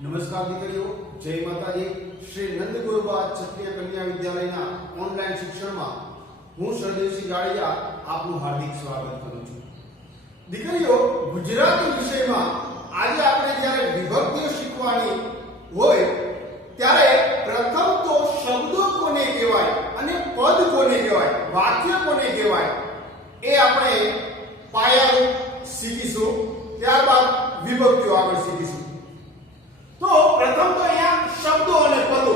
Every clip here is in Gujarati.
નમસ્કાર દીકરીઓ, જય માતાજી। શ્રી નંદગુરુબા ક્ષત્રિય કન્યા વિદ્યાલયના ઓનલાઈન શિક્ષણમાં હું સરદેવસિંહ જાડેજા આપનું હાર્દિક સ્વાગત કરું છું। દીકરીઓ, ગુજરાતી વિષયમાં આજે આપણે જ્યારે વિભક્તિઓ શીખવાની હોય ત્યારે પ્રથમ તો શબ્દો કોને કહેવાય અને પદ કોને કહેવાય, વાક્ય કોને કહેવાય એ આપણે પાયા શીખીશું, ત્યારબાદ વિભક્તિઓ આગળ શીખીશું। तो प्रथम तो यहाँ शब्दों અને પદો,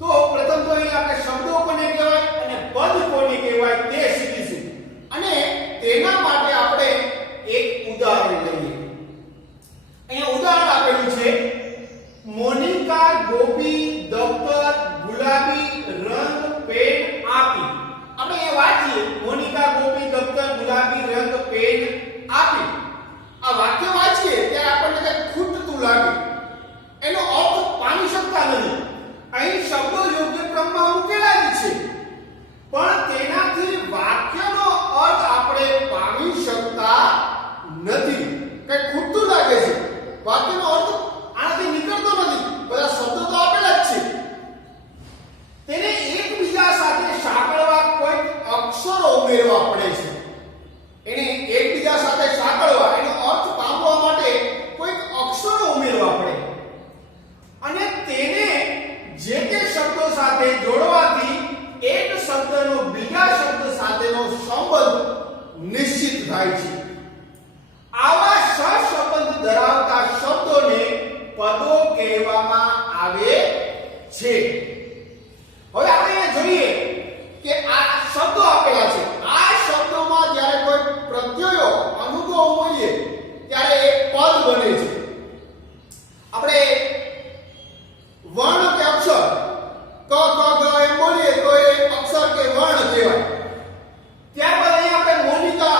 તો પ્રથમ તો અહીં આપણે શબ્દો કોને કહેવાય અને પદ કોને કહેવાય તે શીખીશું અને તેના માટે આપણે એક ઉદાહરણ લઈએ। અહીંયા ઉદાહરણ આપેલું છે, મોનિકા ગોપી દફતર ગુલાબી રંગ પેન આપી। આપણે એ વાંચીએ, મોનિકા ગોપી દફતર ગુલાબી રંગ પેન આપી। આ વાક્ય વાંચીએ ત્યારે આપણને કંઈક ખૂટતું લાગે, એનો અર્થ પામી શકતા નથી। અહીં શબ્દો યોગ્ય ક્રમમાં મૂકેલા જ છે, પણ તેનાથી વાક્યનો અર્થ આપણે પામી શકતા નથી, કંઈક ખૂટતું લાગે છે, વાક્યનો અર્થ આનાથી નીકળતો નથી, બધા શબ્દો તો આપેલા જ છે, તેને એકબીજા સાથે સાંકળવા કોઈક અક્ષરો ઉમેરવા પડે છે। એને એકબીજા સાથે સાંકળવા, એનો અર્થ પામવા માટે કોઈક અક્ષરો ઉમેરવા પડે અને તેને જે તે શબ્દો સાથે જોડવાથી એક શબ્દનો બીજા શબ્દ સાથેનો સંબંધ નિશ્ચિત થાય છે। આવા સહસંબંધ ધરાવતા શબ્દોને પદો કહેવામાં આવે છે। હવે આપણે જોઈએ કે આ શબ્દો આપેલા છે, આ શબ્દોમાં જ્યારે કોઈ પ્રત્યયો અનુભવ મળીએ ત્યારે એક પદ બને છે। આપણે વર્ણ કે અક્ષર ક ક ગ એમ બોલીએ તો એ અક્ષર કે વર્ણ કહેવાય। ત્યારબાદ અહીંયા આપણે મોનિકા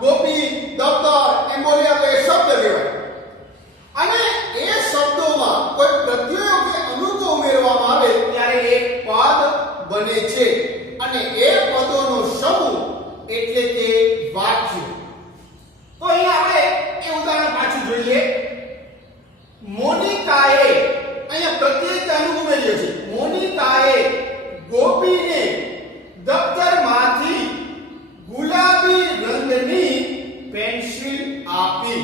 ગોપી દફતર એમ બોલીએ તો એ શબ્દ કહેવાય અને એ શબ્દોમાં કોઈ પ્રત્યયો કે અનુભવ ઉમેરવામાં આવે ત્યારે એક પદ બને છે અને એ પદોનો સમૂહ એટલે કે વાક્ય। તો અહીંયા આપણે એ ઉદાહરણ પાછું જોઈએ। મોનિકાએ, અહીંયા પ્રત્યય કે અનુભવ ઉમેર્યો છે, મોનિકાએ ગોપીને દફતરમાંથી ગુલાબી રંગની પેન્સિલ આપી।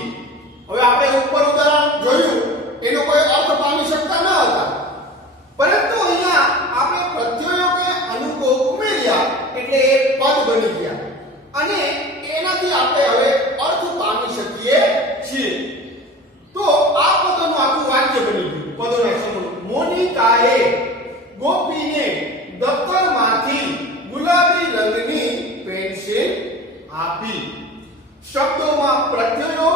હવે આપણે ઉપર ઉદાહરણ જોયું, એનો કોઈ અર્થ પામી શકતા ન હતા, પરંતુ અહીંયા આપણે પ્રત્યયો કે અનુભવ ઉમેર્યા એટલે એ પદ બની ગયા અને એનાથી આપણે હવે અર્થ પામી શકીએ છીએ। તો આ પદોનું આખું વાક્ય બની ગયું, પદોના સમૂહ। મોનિકાએ ગોપીને દફતરમાંથી ગુલાબી રંગની પેન્સિલ આપી। શબ્દોમાં પ્રત્યયો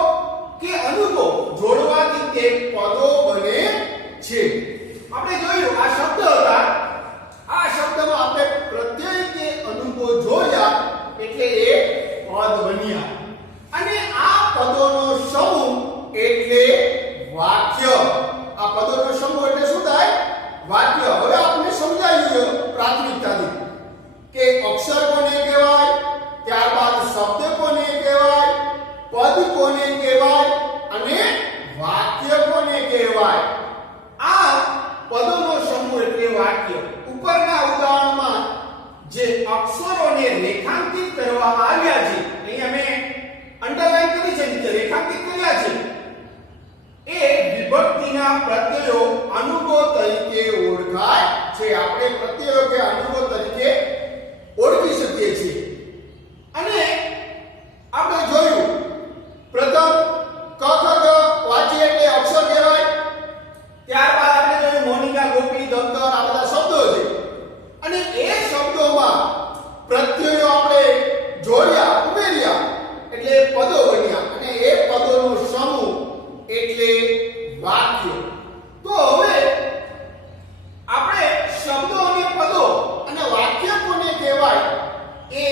કે અનુભવ જોડવાથી તે પદો બને છે। આપણે જોયું આ શબ્દ હતા, આ શબ્દમાં આપણે પ્રત્યય કે અનુભવ જોડ્યા એટલે એ પદ બન્યા અને આ પદોનો સમૂહ એટલે વાક્ય। આ પદોનો સમૂહ એટલે શું થાય? વાક્ય। હવે આપણે સમજાયું પ્રાથમિકતાથી કે અક્ષર કોને કહેવાય, ત્યારબાદ શબ્દ કોને કહેવાય, પદ કોને કહેવાય અને વાક્ય કોને કહેવાય। આ પદોનો સમૂહ એટલે વાક્ય। ઉપરના ઉદાહરણમાં જે અક્ષરોને રેખાંકિત કરવામાં આવ્યા છે, અહીં અમે અંડરલાઈન કરી છે, જે રેખાંકિત કર્યા છે, એ વિભક્તિના પ્રત્યયો અનુભવ તરીકે ઓળખાય છે। આપણે પ્રત્યયો કે અનુભવ તરીકે ઓળખી શકીએ છીએ અને આપણે જોયું પ્રથમ ક ખ ગ વાંચીએ એટલે અક્ષર કહેવાય, ત્યારબાદ આપણે જોયું મોનિકા ગોપી દફતર, આ બધા શબ્દો છે અને એ શબ્દોમાં પ્રત્યયો આપણે જોડ્યા, ઉમેર્યા એટલે પદો બન્યા અને એ પદોનો સમૂહ એટલે વાક્ય। તો હવે આપણે શબ્દો અને પદો અને વાક્ય કોને કહેવાય એ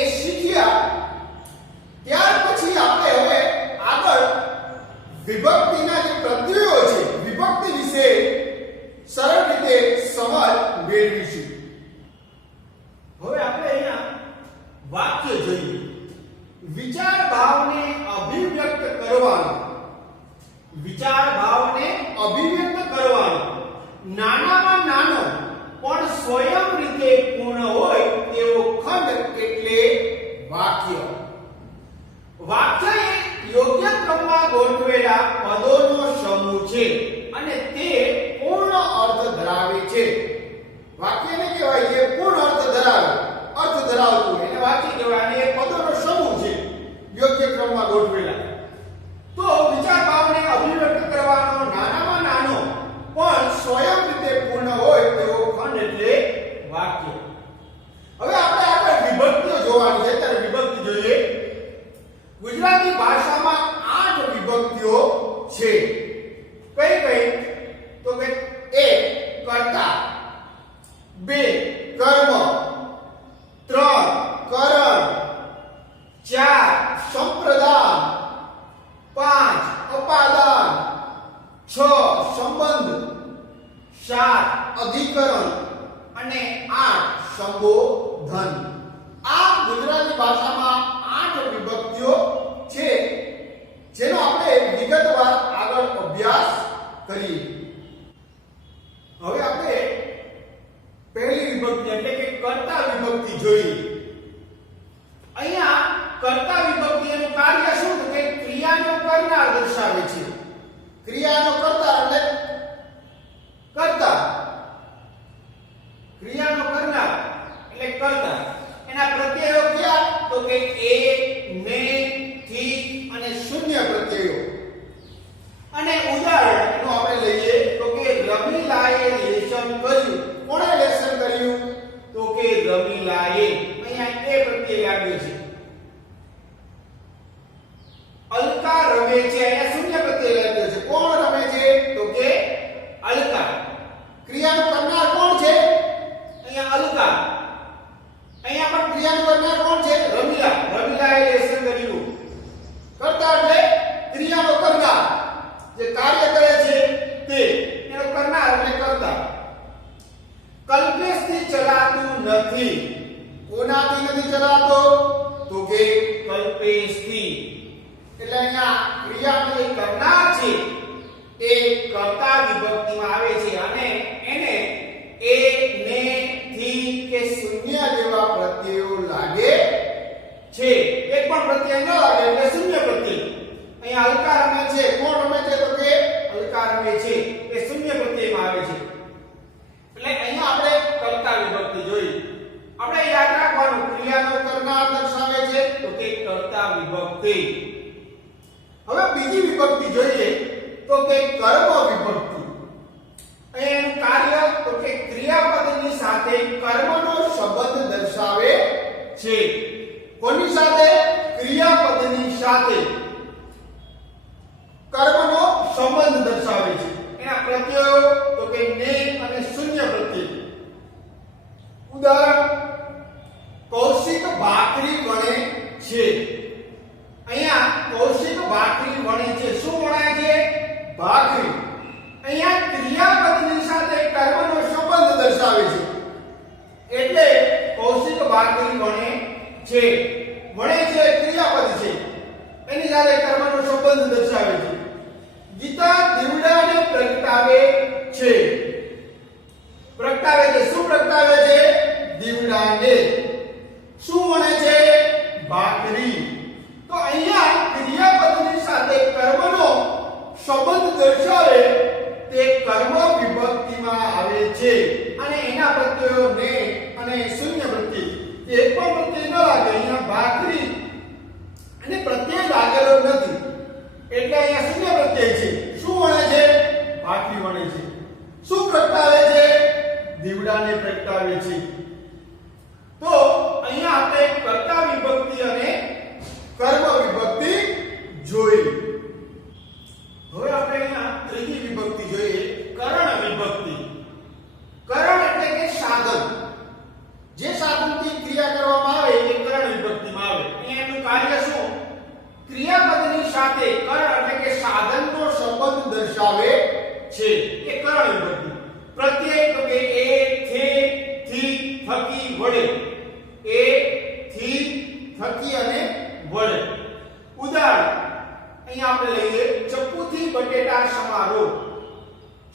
સ્વયં રીતે પૂર્ણ હોય તેવો ખંડ એટલે વાક્ય. વાક્ય એ યોગ્ય ક્રમમાં ગોઠવેલા પદોનો સમૂહ છે અને તે પૂર્ણ અર્થ ધરાવે છે. વાક્યને કહેવાય છે પૂર્ણ અર્થ ધરાવતું એને વાક્ય કહેવાય અને એ પદોનો સમૂહ છે યોગ્ય ક્રમમાં ગોઠવેલા. તો વિચાર ભાવને અભિવ્યક્ત કરવાનો નાનામાં નાનો પણ સ્વયં રીતે પૂર્ણ હોય તેવો ખંડ એટલે વાક્ય. હવે આપણે આગળ વિભક્તિઓ જોવાની છે. ત્યારે વિભક્તિ જોઈએ. ગુજરાતી ભાષામાં 8 વિભક્તિઓ છે. કઈ કઈ? તો કે 1 કર્તા, 2 કર્મ, 3 કરણ, 4 સંપ્રદાન, 5 અપાદાન, 6 સંબંધ, 7 અધિકરણ અને 8 સંબોધન. આ ગુજરાતી ભાષામાં 8 વિભક્તિઓ છે જેનો આપણે વિગતવાર આગળ અભ્યાસ કરીએ. હવે આપણે પહેલી વિભક્તિ એટલે કે કર્તા વિભક્તિ જોઈએ. અહીંયા કર્તા વિભક્તિ એનું કાર્ય શું છે કે ક્રિયાનો કરનાર દર્શાવે છે. ક્રિયાનો કર્તા એટલે કર્તા, ક્રિયાનો કરનાર એટલે કર્તા. એના પ્રત્યયો કયા? તો કે એ, ને, થી અને શૂન્ય પ્રત્યયો. અને ઉદાહરણ એનું આપણે લઈએ તો કે રમીલાએ લેશન કર્યું. કોણે લેશન કર્યું? તો કે રમીલાએ. અહીંયા એ પ્રત્યય લાગ્યો છે. અલકા રમે છે. અહીંયા શૂન્ય પ્રત્યય લાગ્યો છે. કોણ રમે છે? તો કે અલકા. ક્રિયાનો કરનાર કોણ છે? અહીંયા અલકા. અહીંયા પણ ક્રિયાનો કરનાર કોણ છે? રમીલા. રમીલાએ લેશન કર્યું. કર્તા એટલે ક્રિયાનો કરનાર, જે કાર્ય કરે છે તે એનો કરનાર એટલે કર્તા. કલ્પેશથી ચલાતું નથી. કોનાથી નથી ચલાતો? તો કે કલ્પેશથી. એટલે અહીંયા ક્રિયાનો જે કરનાર છે એ કર્તા વિભક્તિમાં આવે છે અને એને એ, ને, થી કે શૂન્ય જેવા પ્રત્યયો લાગે છે. એક પણ પ્રત્યય ન લાગે એટલે શૂન્ય પ્રત્યય. અહીંયા અલકા રમે છે. કોણ રમે છે? તો કે અલકા રમે છે. એ શૂન્ય પ્રત્યયમાં આવે છે. એટલે અહીંયા આપણે કર્તા વિભક્તિ જોઈ. આપણે યાદ રાખવાનું ક્રિયાનો કરનાર દર્શાવે છે તો કે કર્તા વિભક્તિ. હવે બીજી વિભક્તિ જોઈએ તો કે કર્મ વિભક્તિ. એનું કાર્ય તો કે ક્રિયાપદની સાથે કર્મનો સંબંધ દર્શાવે છે. કોની સાથે? ક્રિયાપદની સાથે કર્મનો સંબંધ દર્શાવે છે. એના પ્રત્યયો તો કે ને અને શૂન્ય પ્રત્યય. ઉદાહરણ કૌશિક ભાખરી વણે છે. અહીંયા કૌશિક ભાખરી વણે છે. શું વણાય છે? ભાખરી. અહીંયા ક્રિયાપદની સાથે કર્મનો સંબંધ દર્શાવે છે એટલે કૌશિક ભાખરી વણે છે. વણે છે ક્રિયાપદ છે, એની સાથે કર્મનો સંબંધ દર્શાવે છે. ગીતા દીવડાને પ્રગટાવે છે. પ્રગટાવે છે. શું પ્રગટાવે છે? દીવડાને. શું વણે છે? ભાખરી. તો અહીંયા ક્રિયાપદની સાથે કર્મનો સંબંધ દર્શાવે તે કર્મ વિભક્તિમાં આવે છે અને એના પ્રત્યયો ને અને શૂન્ય પ્રત્યય. એક પણ પ્રત્યય ન લાગે. અહીંયા ભાખરી અને પ્રત્યય લાગેલો નથી એટલે અહીંયા શૂન્ય પ્રત્યય છે. શું વણે છે? ભાખરી વણે છે. શું પ્રગટાવે છે? દીવડાને પ્રગટાવે છે. તો અહીંયા આપણે કર્તા વિભક્તિ અને કર્મ વિભક્તિ જોઈ. હવે આપણે અહીંયા ત્રીજી વિભક્તિ જોઈએ, કરણ વિભક્તિ. કરણ એટલે કે સાધન. જે સાધનથી ક્રિયા કરવામાં આવે એ કરણ વિભક્તિમાં આવે. એનું કાર્ય શું? ક્રિયાપદની સાથે કરણ એટલે કે સાધનનો સંબંધ દર્શાવે છે. એ કરણ વિભક્તિ. પ્રત્યય તો કે એ, થી, થકી, વડે. એ, થી, થકી અને વડે. ઉદાહરણ અહીંયા આપણે લઈએ ચપ્પુથી બટેટા સમારો.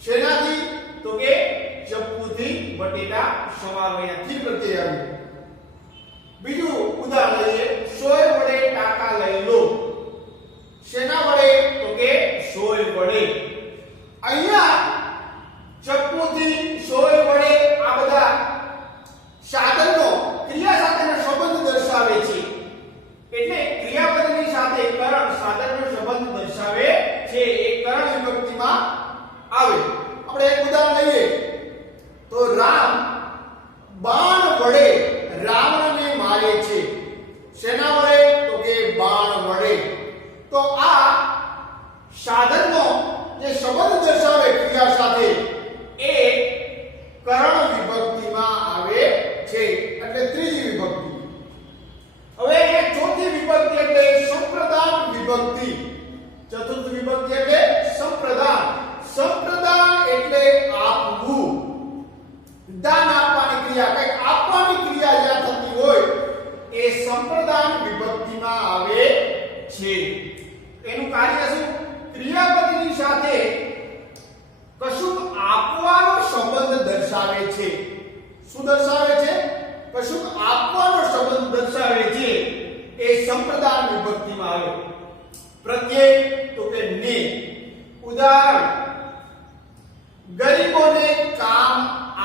શેનાથી? તો કે ચપ્પુ થી બટેટા સમારો, અહીંયા થી પ્રત્યય આવ્યો. બીજું ઉદાહરણ લઈએ, સોય વડે ટાકા લઈ લો. શેના વડે? તો કે સોય વડે. અહીંયા ચપ્પુથી, સોય વડે, આ બધા સાધનનો ક્રિયા સાથેનો સંબંધ દર્શાવે છે. એટલે ક્રિયાપદની સાથે કરણ સાધનનો સંબંધ દર્શાવે છે. એ કરણ વિભક્તિમાં આવે. આપણે એક ઉદાહરણ લઈએ તો રામ બાણ વડે રાવણને મારે છે. શેના વડે? તો કે બાણ વડે. તો આ સાધનનો જે સંબંધ દર્શાવે ક્રિયા સાથે એ કરણ વિભક્તિમાં આવે છે, એટલે ત્રીજી વિભક્તિ. હવે એ ચોથી વિભક્તિ એટલે સંપ્રદાન વિભક્તિ. ચતુર્થ વિભક્તિ એટલે સંપ્રદાન. સંપ્રદાન એટલે આપવું, દાન આપવાની ક્રિયા, કંઈક આપવાની ક્રિયા જ્યાં થતી હોય એ સંપ્રદાન વિભક્તિમાં આવે છે. એનું કાર્ય શું? ક્રિયાપદની સાથે કશું આપવાનો સંબંધ દર્શાવે છે. શું દર્શાવે છે? કશું આપવાનો સંબંધ દર્શાવે છે. એ સંપ્રદાન વિભક્તિમાં આવે. પ્રત્યય તો કે ને. ઉદાહરણ, ગરીબોને કામ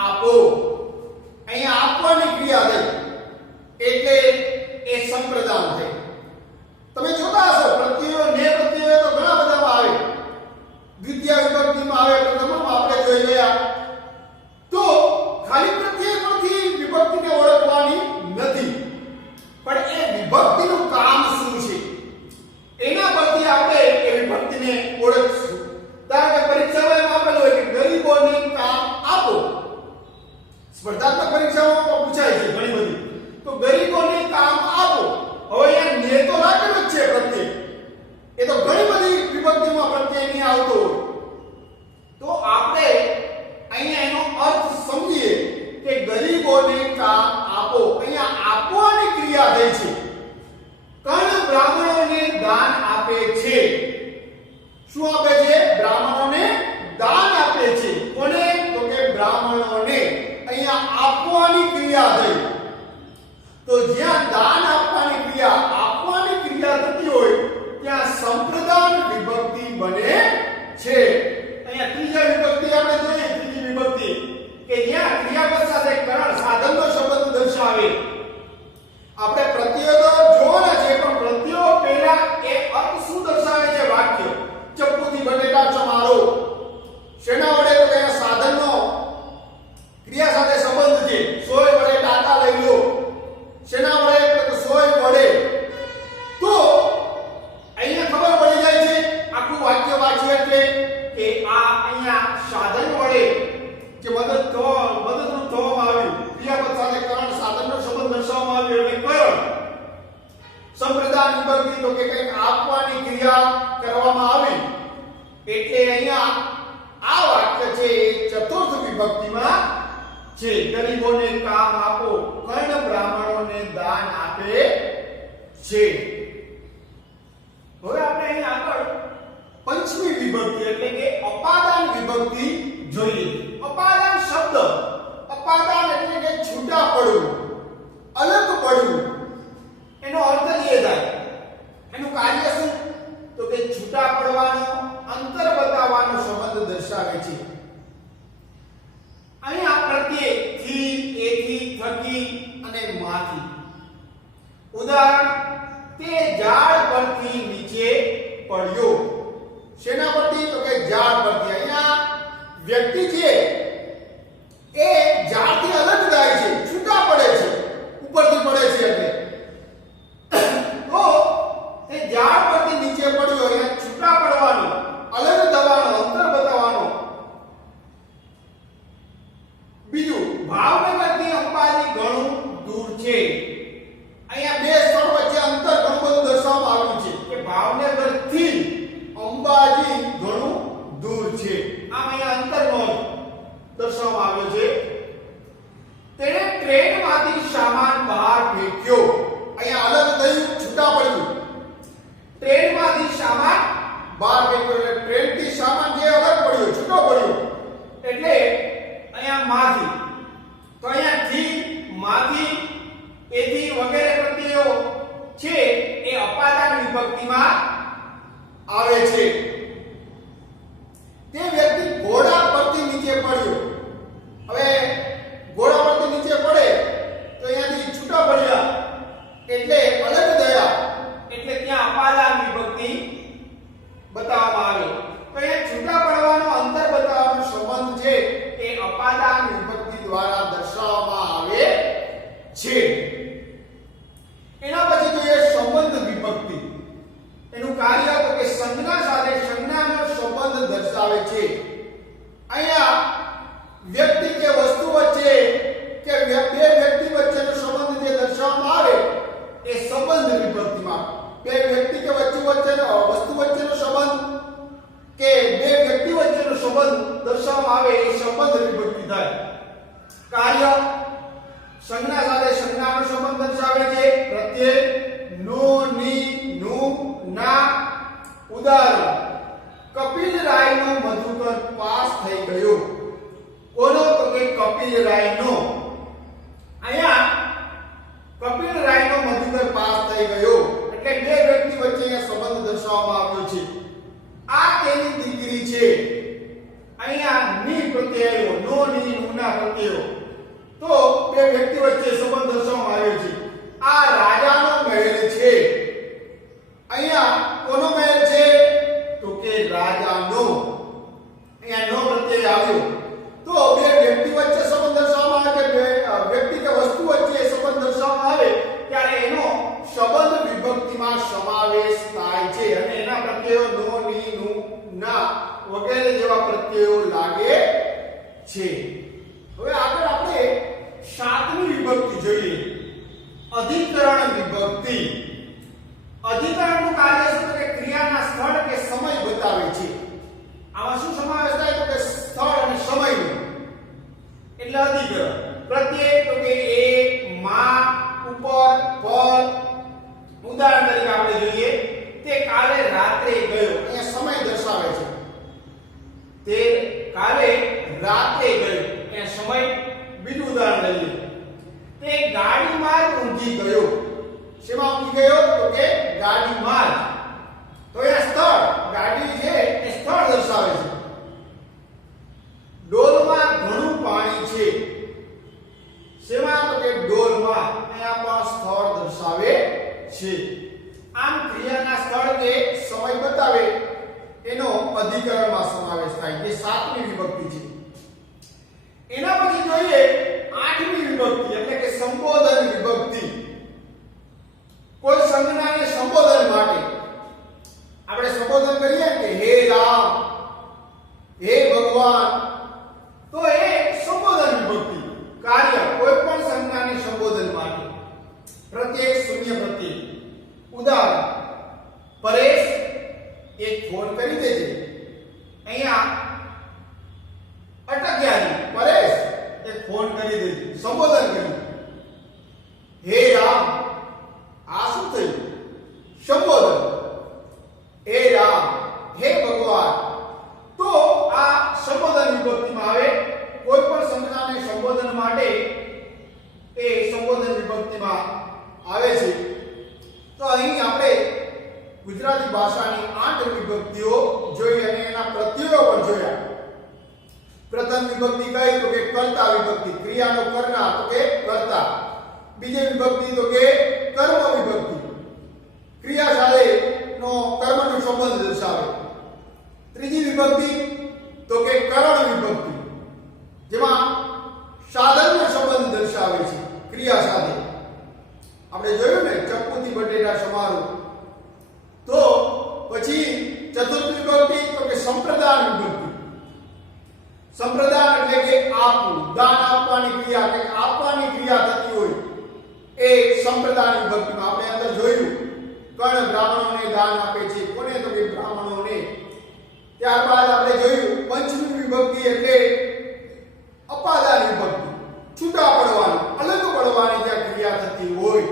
આપો. અહીંયા આપવાની ક્રિયા થઈ એટલે એ સંપ્રદાન થઈ. તમે જોતા હશો પ્રત્યયો ને પ્રત્યયો તો ઘણા બધામાં આવે. દ્વિતીય વિભક્તિમાં આવે, પ્રથમમાં આપણે જોઈ ગયા. તો ખાલી પ્રત્યય પરથી વિભક્તિને ઓળખવાની નથી, પણ એ વિભક્તિનું કામ શું છે એના પરથી આપણે એ વિભક્તિને ઓળખશું. ધારો કે પરીક્ષામાં એમ આપેલું હોય કે ગરીબોને કામ આપો. સ્પર્ધાત્મક પરીક્ષાઓમાં તો પૂછાય છે ઘણી બધી. તો ગરીબોને કામ આપો. હવે અહીંયા ને તો રાખેલો જ છે પ્રત્યય. એ તો ઘણી બધી વિભક્તિમાં પ્રત્યય નહીં આવતો હોય. તો આપણે અહીંયા એનો અર્થ સમજીએ કે ગરીબોને કામ આપો. અહીંયા આપવાની ક્રિયા થઈ છે. કર્ણ બ્રાહ્મણોને દાન આપે છે. શું આપે છે? બ્રાહ્મણોને દાન આપે છે. કોને? તો કે બ્રાહ્મણોને. અહીંયા આપવાની ક્રિયા થઈ. તો જ્યાં દાન આપવાની ક્રિયા, આપવાની ક્રિયા થતી હોય ત્યાં સંપ્રદાન વિભક્તિ બને છે. અહીંયા ત્રીજા વિભક્તિ આપણે જોઈએ. ત્રીજી વિભક્તિ કે જ્યાં ક્રિયાપદ સાથે કરણ સાધનનો સંબંધ દર્શાવે. આપણે પ્રત્યયો તો જોવાના છે, પણ પ્રત્યયો પહેલા એ અર્થ શું દર્શાવે છે વાક્ય? ચપ્પુથી બટેટા સમારો. શેના વડે? તો કે સાધનનો ક્રિયા સાથે સંબંધ છે. સોય વડે ટાકા લઈ લો. શેના વડે? તો સોય વડે. તો અહીંયા ખબર પડી જાય છે આખું વાક્ય વાંચીએ એટલે કે આ અહીંયા સાધન વડે જે મદદરૂપ થવામાં આવ્યું, ક્રિયાપદ સાથે કરણ સાધનનો સંબંધ દર્શાવવામાં આવ્યો એટલે કરણ. સંપ્રદાન વિભક્તિ તો કે કંઈક આપવાની ક્રિયા કરવામાં આવી એટલે અહીંયા આ વાક્ય છે એ ચતુર્થ વિભક્તિમાં છે. ગરીબોને કામ આપો. કર્ણ બ્રાહ્મણોને દાન આપે છે. હવે આપણે અહીં આગળ પંચમી વિભક્તિ એટલે કે અપાદાન વિભક્તિ જોઈએ. અપાદાન શબ્દ, અપાદાન એટલે કે છૂટા પડવું, અલગ પડવું, એનો અર્થ એ થાય. એનું કાર્ય શું? તો કે છૂટા પડવાનો, અંતર બતાવવાનો સંબંધ દર્શાવે છે. અહીં આ પ્રત્યય થી, એથી, થકી અને માંથી. ઉદાહરણ, તે ઝાડ પરથી નીચે પડ્યો. શેના પરથી? તો કે ઝાડ પરથી. અહીંયા વ્યક્તિ છે એ ઝાડથી અલગ જાય છે, છૂટા પડે છે, ઉપરથી પડે છે એટલે. તો તે ઝાડ પરથી નીચે પડ્યો. અહીંયા છૂટા પડવાનો, અલગ થવાનો, અંતર બતાવવાનો. બીજું, ભાવનગરથી અંબાજી ઘણું દૂર છે. અહીંયા બે સ્થળ વચ્ચે અંતર ઘણું બધું દર્શાવવામાં આવ્યું છે કે ભાવનગરથી અંબાજી ઘણું દૂર છે. આમ અહીંયા અંતરનો દર્શાવવામાં આવ્યો છે. તેણે ટ્રેનમાંથી સામાન બહાર ફેંક્યો. અહીંયા અલગ થયું, છૂટા પડ્યું. ટ્રેનમાંથી સામાન બહાર ફેંક્યો એટલે ટ્રેનથી સામાન જે અલગ પડ્યો, છૂટો પડ્યો. એટલે અહીંયા માંથી, તો અહીંયા થી, માંથી, એથી વગેરે પ્રત્યયો છે એ અપાદાન વિભક્તિમાં આવે છે. તે વ્યક્તિ ઘોડા પરથી નીચે પડ્યો. હવે ઘોડા પરથી નીચે પડે તો અહીંયાથી છૂટા પડ્યા એટલે અલગ થયા, એટલે ત્યાં અપાદાન વિભક્તિ બતાવવામાં આવે. તો એ છૂટા પડવાનો અંતર બતાવવાનો સંબંધ છે એ અપાદાન વિભક્તિ દ્વારા દર્શાવવામાં આવે છે. એના પછી જોઈએ સંબંધ વિભક્તિ. એનું કાર્ય તો કે સંજ્ઞા સાથે સંજ્ઞાનો સંબંધ દર્શાવે છે. અહીંયા વ્યક્તિ કે વસ્તુ વચ્ચે કે બે વ્યક્તિ વચ્ચેનો સંબંધ જે દર્શાવવામાં આવે એ સંબંધ વિભક્તિમાં, બે વ્યક્તિ કે વસ્તુ વચ્ચેનો સંબંધ કે બે વ્યક્તિ વચ્ચેનો સંબંધ દર્શાવવામાં આવે એ સંબંધ વિભક્તિ થાય. કાર્ય સંજ્ઞા સાથે સંજ્ઞાનો સંબંધ દર્શાવે છે. પ્રત્યય નો, ની, નું, ના. ઉદાહરણ કપિલ રાયનો મધુકર પાસ થઈ ગયો. કોનો? તો કે કપિલ રાયનો. અહીંયા કપિલ રાયનો મધુકર પાસ થઈ ગયો એટલે બે વ્યક્તિ વચ્ચે સંબંધ દર્શાવવામાં આવ્યો છે. આ તેની દીકરી છે. અહીંયા ની પ્રત્યયો, નો, ની, નું, ના પ્રત્યયો, તો બે વ્યક્તિ વચ્ચે સંબંધ દર્શાવવામાં આવ્યો છે. આ રાજાનો મહેલ છે. અહીંયા કોનો મહેલ છે? તો કે રાજાનો. અહીંયા નો પ્રત્યય આવ્યો તો બે વ્યક્તિ વચ્ચે સંબંધ દર્શાવવામાં આવે કે વ્યક્તિ કે વસ્તુ વચ્ચે સંબંધ દર્શાવવામાં આવે ત્યારે એનો સંબંધ વિભક્તિમાં સમાવેશ થાય છે અને એના પ્રત્યયો નો, ની, નું, ના વગેરે જેવા પ્રત્યયો લાગે છે. હવે આગળ આપણે સાતમી વિભક્તિ જોઈએ, અધિકરણ વિભક્તિ. અધિકરણનું કાર્ય શું છે? ક્રિયાના સ્થળ કે સમય બતાવે છે. આમાં શું સમાવેશ થાય? તો કે સ્થળ અને સમયનો, એટલે અધિકરણ. પ્રત્યય તો કે એ, માં, ઉપર, પર. ઉદાહરણ તરીકે આપણે જોઈએ તે કાલે રાત્રે ગયો. અહીંયા સમય દર્શાવે છે. તે કાલે રાત્રે ગયો, અહીંયા સમય. બીજું ઉદાહરણ લઈએ, તે ગાડીમાં ઊંઘી ગયો. શેમાં ઊંઘી ગયો? તો કે ગાડીમાં. તો એ સ્થળ, ગાડી છે એ સ્થળ દર્શાવે છે. ડોલમાં ઘણું પાણી છે. શેમાં? તો કે ડોલમાં. અહીંયા પણ સ્થળ દર્શાવે છે. આમ ક્રિયાના સ્થળ કે સમય બતાવે એનો અધિકરણમાં સમાવેશ થાય. જે સાતમી વિભક્તિ છે. એના પછી જોઈએ આઠમી વિભક્તિ એટલે કે સંબોધન વિભક્તિ. કોઈ સંજ્ઞાને સંબોધન માટે આપણે સંબોધન કરીએ કે હે રામ, હે ભગવાન, તો એ સંબોધન વિભક્તિ. કાર્ય કોઈ પણ સંજ્ઞાને સંબોધન માટે. પ્રત્યય શૂન્ય પ્રત્યય. ઉદાહરણ પરેશ એક ફોન કરી દેજે. અહીંયા અટક્યા નહીં, પરેશ એક ફોન કરી દેજે, સંબોધન કર્યું. હે રામ, આ શું થયું? સંબોધન. હે રામ, હે ભગવાન, તો આ સંબોધન વિભક્તિમાં આવે. કોઈ પણ સંજ્ઞાને સંબોધન માટે એ સંબોધન વિભક્તિમાં આવે છે. તો અહીં આપણે ગુજરાતી ભાષાની 8 વિભક્તિઓ જોઈ અને એના પ્રત્યયો પણ જોયા. પ્રથમ વિભક્તિ કઈ? તો કે કર્તા વિભક્તિ. ક્રિયાનો કરનાર તો કે કર્તા. બીજી વિભક્તિ તો કે કર્મ વિભક્તિ. ક્રિયા સાથે નો કર્મનો સંબંધ દર્શાવે. ત્રીજી વિભક્તિ તો કે કરણ વિભક્તિ, જેમાં સાધનનો સંબંધ દર્શાવે છે ક્રિયા સાથે. આપણે જોયું ને ચક્કુથી બટેટા સમારો. તો પછી ચતુર્થ વિભક્તિ તો કે સંપ્રદાન વિભક્તિ. સંપ્રદાન એટલે કે આપવું, દાન આપવાની ક્રિયા કે આપવાની ક્રિયા થતી હોય એ સંપ્રદાન વિભક્તિમાં. આપણે અંદર જોયું કર્ણ બ્રાહ્મણોને દાન આપે છે. કોને? તો કે બ્રાહ્મણોને. ત્યારબાદ આપણે જોયું પંચમી વિભક્તિ એટલે અપાદાન વિભક્તિ. છૂટા પડવાની, અલગ પડવાની જ્યાં ક્રિયા થતી હોય.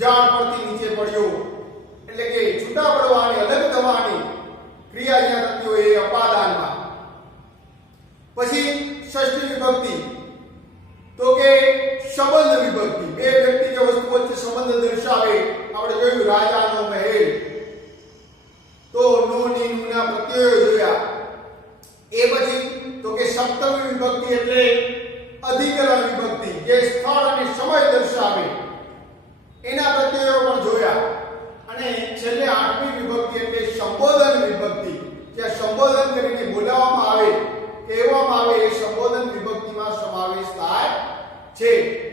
ઝાડ પરથી નીચે પડ્યો એટલે કે છૂટા પડવાની, અલગ થવાની ક્રિયા જ્યાં થતી હોય એ અપાદાનમાં. પછી ષષ્ઠી વિભક્તિ સંબંધ વિભક્તિ, બે વ્યક્તિ કે વસ્તુ વચ્ચે સંબંધ દર્શાવે. આપણે જોયું રાજાનો મહેલ, તો નો ની નું ના પ્રત્યયો જોયા. એ પછી તો કે સપ્તમી વિભક્તિ એટલે અધિકરણ વિભક્તિ, જે સ્થળ અને સમય દર્શાવે, એના પ્રત્યયો પણ જોયા. અને છેલ્લે આઠમી વિભક્તિ એટલે સંબોધન વિભક્તિ, જે સંબોધન કરીને બોલાવવામાં આવે, કહેવામાં આવે, એ સંબોધન વિભક્તિમાં સમાવેશ થાય છે.